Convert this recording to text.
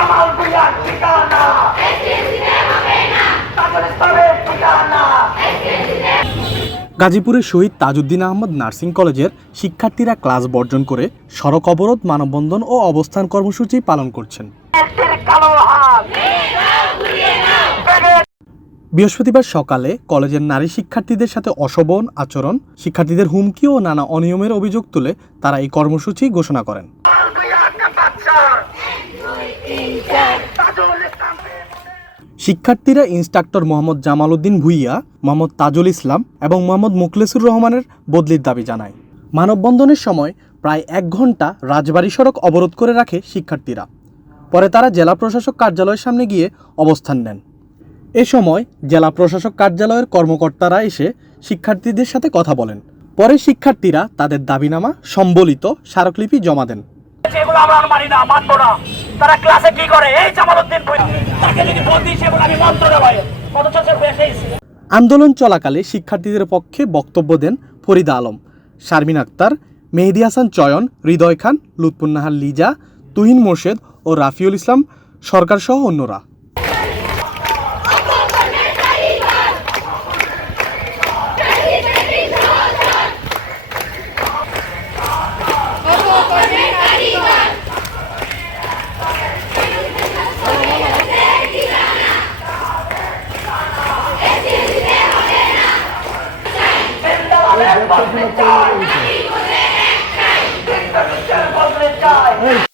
জামাল ভুইয়ার ঠিকানা। গাজীপুরের শহীদ তাজউদ্দিন আহমদ নার্সিং কলেজের শিক্ষার্থীরা ক্লাস বর্জন করে সড়ক অবরোধ মানববন্ধন ও অবস্থান কর্মসূচি পালন করছেন। বৃহস্পতিবার সকালে কলেজের নারী শিক্ষার্থীদের সাথে অশোভন আচরণ শিক্ষার্থীদের হুমকি ও নানা অনিয়মের অভিযোগ তুলে তারা এই কর্মসূচি ঘোষণা করেন ভুইয়ার বাচ্চা তাজুল ইসলাম শিক্ষার্থীরা ইন্সট্রাক্টর মোহাম্মদ জামাল উদ্দিন ভুইয়া, মোহাম্মদ তাজুল ইসলাম এবং মোহাম্মদ মুখলেসুর রহমানের বদলির দাবি জানায়। মানববন্ধনের সময় প্রায় এক ঘণ্টা রাজবাড়ী সড়ক অবরোধ করে রাখে শিক্ষার্থীরা। পরে তারা জেলা প্রশাসক কার্যালয়ের সামনে গিয়ে অবস্থান নেন। এ সময় জেলা প্রশাসক কার্যালয়ের কর্মকর্তারা এসে শিক্ষার্থীদের সাথে কথা বলেন। পরে শিক্ষার্থীরা তাদের দাবিনামা, সম্বলিত স্মারকলিপি জমা দেন। মানি না, মানবো না। তারা ক্লাসে কি করে? এই জামালউদ্দিন তাকে যদি আমি আন্দোলন চলাকালে শিক্ষার্থীদের পক্ষে বক্তব্য দেন ফরিদা আলম, শারমিন আক্তার, মেহেদি হাসান চয়ন, হৃদয় খান লুৎপুন্নাহার লিজা, তুহিন মোর্শেদ ও রাফিউল ইসলাম সরকার সহ বদলে চাই